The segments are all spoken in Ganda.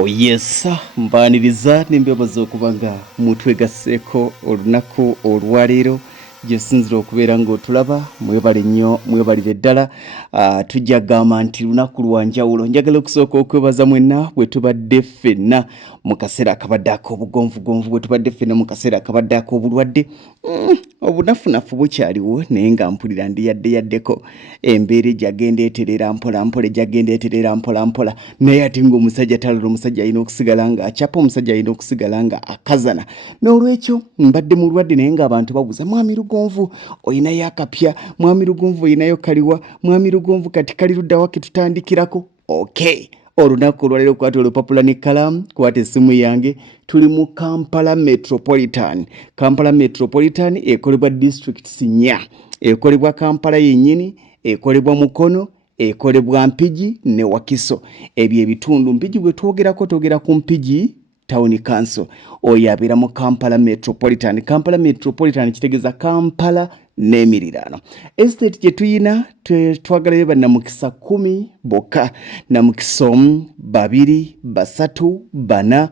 Oh yes, mbaniriza nimbebaza okubanga mutwegasseko olunaku olwaleero gyesinzira okubeera ng'otulaba mwebale nnyo mwebalire ddala. Tujja gamba nti lunaku lwa njawulo. Njagala okusooka okwebaza mwenna bwe tubadde ffenna mu kaseera akabadde ak'obugonvugonvu, bwe tubadde ffenna mu kaseera akabadde ak'obulwadde. Obunafunafu bukyaliwo naye nga mpulira ndi yaddeyaddeko embeera ejjagenda eterera mpolampola ejjagenda eterera mpolampola naye ate ng'omusajja talala omusajja alina okusigala nga akyapa, omusajja alina okusigala nga akazana. N'olwekyo mbadde mulwadde naye ng'abantu babuuza, mwami Lugonvu olinayo akapya, mwami Lugonvu olinayo kaliwa, mwami Lugonvu kati kali ludda wa ke tutandikirako? Okay, olunaku olwaleero kwata olupapula n'ekkalaamu, kwata essimu yange. Tuli mu Kampala Metropolitan. Kampala Metropolitan ekolebwa districts 4. Ekolebwa Kampala yennyini, ekolebwa Mukono, ekolebwa Mpigi ne Wakiso. Ebyo ebitundu Mpigi bwe twogera ku Mpigi Town Council, oyo abeera mu Kampala Metropolitan. Kampala Metropolitan kitegeeza Kampala n'emiriraano. Estate gye tuyina twagalayo bannamukisa 10 bokka, namukisa 1, 2, 3, 4, 5,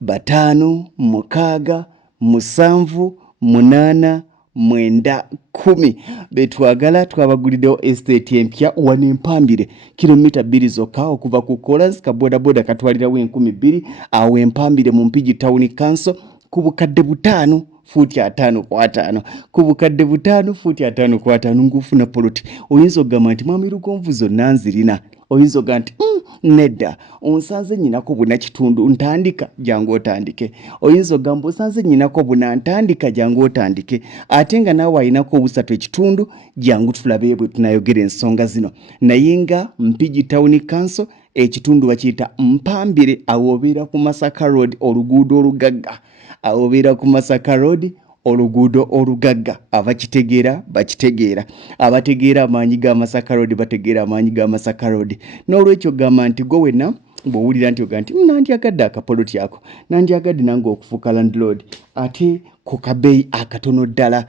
6, 7, 8, 9, 10 betwagala. Twabaguliddewo estate empya wano Mpambire, kilomita 2 zokka okuva ku Collins ka bodaboda katwalirawo 12,000 awo Mpambire mu Mpigi Town Council ku bukadde 5 futi 5 kwa 5, ku bukadde 5 futi 5 kwa 5 ngufuna poloti. Oyinza okugamba nti mwami Lugonvu zonna nzirina, oyinza okugamba nti nedda onsanze nnyinako buna kitundu ntandika jangu otandike, oyinza okugamba onsanze nnyinako buna ntandika jangu otandike, ate nga naawe ayinako obusatu ekitundu jangu tulabe bwe tunayogera ensonga zino. Naye nga Mpigi Town Council ekitundu bakiyita Mpambire, awo obeera ku Masaka Road oluguudo olugagga, awo obeera ku Masaka Road oluguudo olugagga. Abakitegeera bakitegeera, abategeera amaanyi ga Masaka Road bategeera amaanyi ga Masaka Road. N'olwekyo gamba nti gwe wenna bw'owulira nti oga nti nandyagadde akapoloti ako, nandyagadde nange okufuuka landlord ate ku kabeeyi akatono ddala,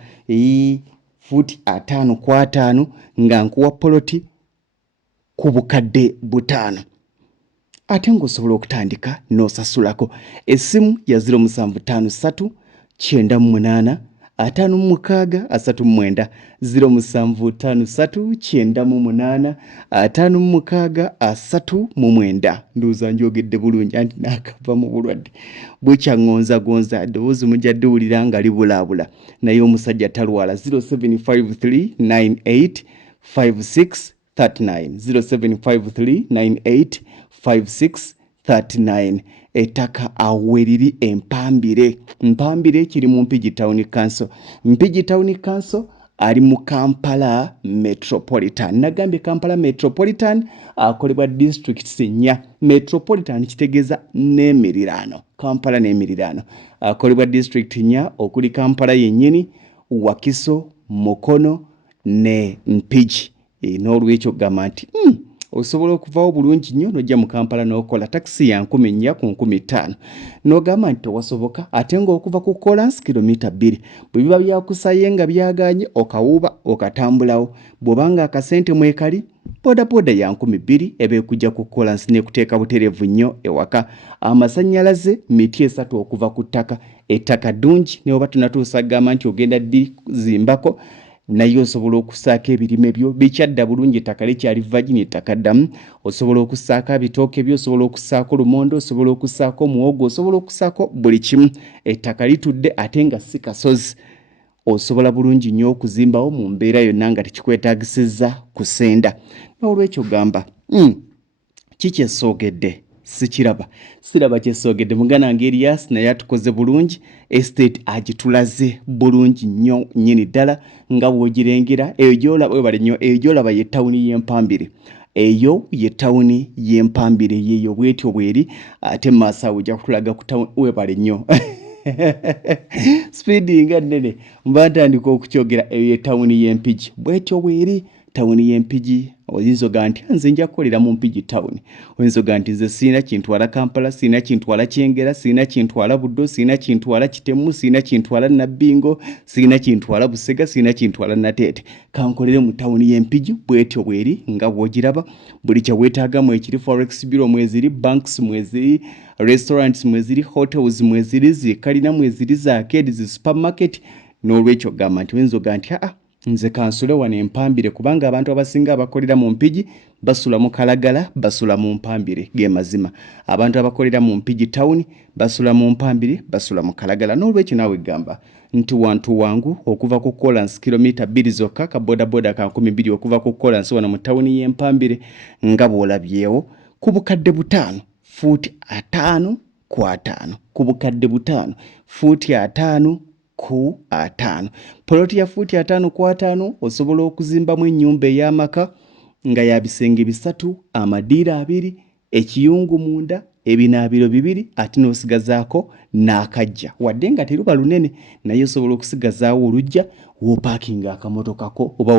futi 5 kwa 5 nga nkuwa poloti ku bukadde 5, ate ng'osobola okutandika n'osasulako. Essimu ya 0753 98 56 39, 0753 98 56 39. Nduuza njogedde bulungi anti nakava mu bulwadde bukyaŋŋonzagonza, eddoboozi mujja ddiwulira nga libulaabula naye omusajja talwala. 0753 98 56 39, 0753 98 56 39. Ettaka awo eriri Empambire. Mpambire kiri mu Mpigi Town Council. Mpigi Town Council ali mu Kampala Metropolitan. Nagambye Kampala Metropolitan akolebwa districts 4. Metropolitan kitegeeza n'emiriraano, Kampala n'emiriraano. Akolebwa district 4 okuli Kampala yennyini, Wakiso, Mukono ne Mpigi. N'olwekyo gamba nti osobola okuvaawo bulungi nnyo n'ojja mu Kampala n'okola takisi ya 14,000 ku 15,000 n'ogamba nti tewasoboka, ate ng'okuva ku Collins kilomita 2 bwe biba byakusaye nga byaganye okawuuba okatambulawo. Bw'obanga akasente mwekali bodaboda ya 2,000 eba ekujja ku Collins n'ekuteeka butereevu nnyo ewaka. Amasannyalaze miti 3 okuva ku ttaka, ettaka ddungi ne bw'oba tunatuusa gamba nti ogenda ddi zimbako naye osobola okusaako ebirime byo bikyadda bulungi, ettaka likyali vagini, ettaka ddamu. Osobola okusaako ebitooke byo, osobola okusaako lumondo, osobola okusaako muwogo, osobola okusaako buli kimu. Ettaka litudde ate nga si kasozi. Osobola bulungi nnyo okuzimbawo mu mbeera yonna nga tekikwetaagisizza kusenda. N'olwekyo gamba kikyesoogedde siraba kyesoogedde. Mugana Elias naye atukoze bulungi, estate agitulaze bulungi nnyo nnyini ddala nga bw'ogirengera. Eyo gy'olaba webale nnyo, eyo gy'olaba ye tawuni y'Empambire, eyo ye tawuni y'Empambire, yeeyo bwetyo bweri. Ate maaso awo ojja kutulaga ku tawuni, webale nnyo speedi nga nnene mba ntandika okukyogera. Eyo ye tawuni y'Empigi, bwetyo bweri tawuni y'Empigi oyinza oga nti nze nja kukolera mu Mpigi town, oyinza oga nti nze siina kintwala Kampala, siina kintwala Kyengera, siina kintwala Buddo, siina kintwala Kitemu, siina kintwala Nabbingo, siina kintwala Busega, siina kintwala Nateete. Kankolere mu tawuni y'Empigi bwetyo bweri nga bw'ogiraba. Buli kye weetaagamu ekiri forex bureau mweziri, banks mweziri, restaurants mweziri, hotels mweziri, zikalina mweziri, za arcade, zi supermarket. N'olwekyo gamba nti oyinza oga nti nze kansule wano Mpambire kubanga abantu abasinga abakolera mu Mpigi basula mu Kalagala, basula mu Mpambire. Ge mazima. Abantu abakolera mu Mpigi town basula mu Mpambire, basula mu Kalagala. N'olwekyo naawe gamba nti wantu wangu okuva ku Collins kilomita 2 zokka ka boda ka 12 okuva ku Collins wano mu tawuni y'Empambire nga bw'olabyewo ku bukadde 5 fuuti 5 ku 5 ku bukadde 5 fuuti 5 ku 5. Poloti ya fuuti 5 ku 5 osobola okuzimbamu ennyumba ey'amaka nga ya bisenge 3, amadiira 2, ekiyungu munda, ebinaabiro 2, ate n'osigazaako n'akajja. Wadde nga teruba lunene naye osobola okusigazaawo olujja w'opaakinga akamotoka ko oba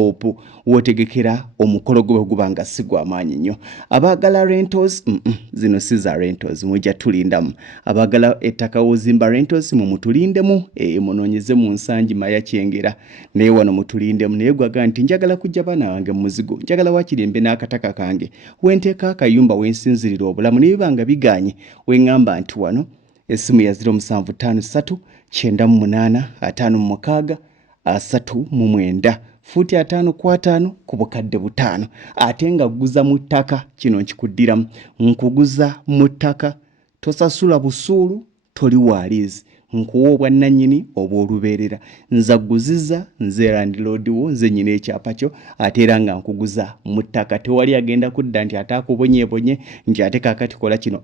w'otegekera omukolo gwe guba nga si gw'amaanyi nnyo. Abaagala rentals, zino si za rentals, mujja tulindamu. Abaagala ettaka w'ozimba rentals mutulindemu, munoonyeze mu Nsangi Maya Kyengera, naye wano mutulindemu. Naye gwaga nti njagala kujja baana wange mu muzigo, njagala wakirimbe n'akataka kange, wenteeka akayumba wensinzirira obulamu ne biba nga biganye, weŋŋamba nti wano essimu ya 0753 98 56 39 fuuti 5 ku 5 ku bukadde 5. Ate nga guza mu ttaka, kino nkikuddiramu, nkuguza mu ttaka, tosasula busuulu, toli waalizi, nkuwa obwannannyini obw'olubeerera. Nzaguziza nze landlord wo, nze nnyina ekyapa kyo, ate era nga nkuguza mu ttaka. Tewali agenda kudda nti ate akubonyeebonye nti ate kaakati kola kino.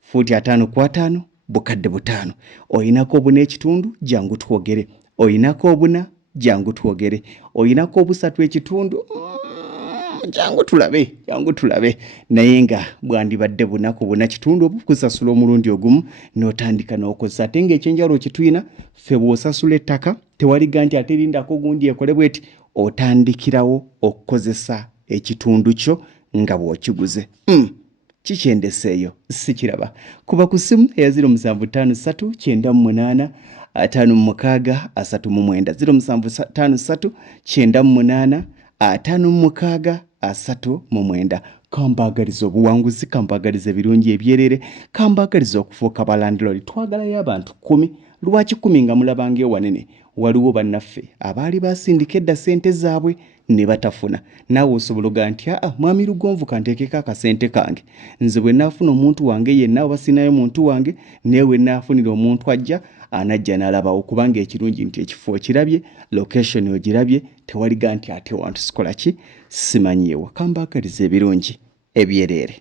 Fuuti 5 ku 5 bukadde 5. Oyinako obuna ekitundu, jangu twogere. Oyinako obuna, jangu twogere. Oyinako obusatu ekitundu, jangu tulabe. Naye nga bwandibadde bunaku buna kitundu obukusasula omulundi ogumu n'otandika n'okozesa. Ate ng'ekyenjalo kituyina, ffe bw'osasula ettaka tewaliga nti ate lindako gundi ekole bweti, otandikirawo okukozesa ekitundu kyo nga bw'okiguze. Kikyendeseeyo sikiraba. Kuba ku ssimu eya 0753 98 56 39 0753 98 56 39. Kambaagaliza obuwanguzi, kambaagaliza ebirungi ebyerere, kambaagaliza okufuuka balandlord. Twagalayo abantu 10. Lwaki 10 nga mulabanga ewanene? Waliwo bannaffe abaali basindika edda ssente zaabwe ne batafuna. Naawe osobola oga nti mwami Lugonvu kanteekeko akasente kange, nze bwe naafuna omuntu wange yenna oba sinayo muntu wange, naye we naafunira omuntu ajja anajja n'alabawo, kubanga ekirungi nti ekifo kirabye, location ogirabye, tewaliga nti ate wantu sikola ki simanyiyewo. Kambaagaliza ebirungi ebyerere.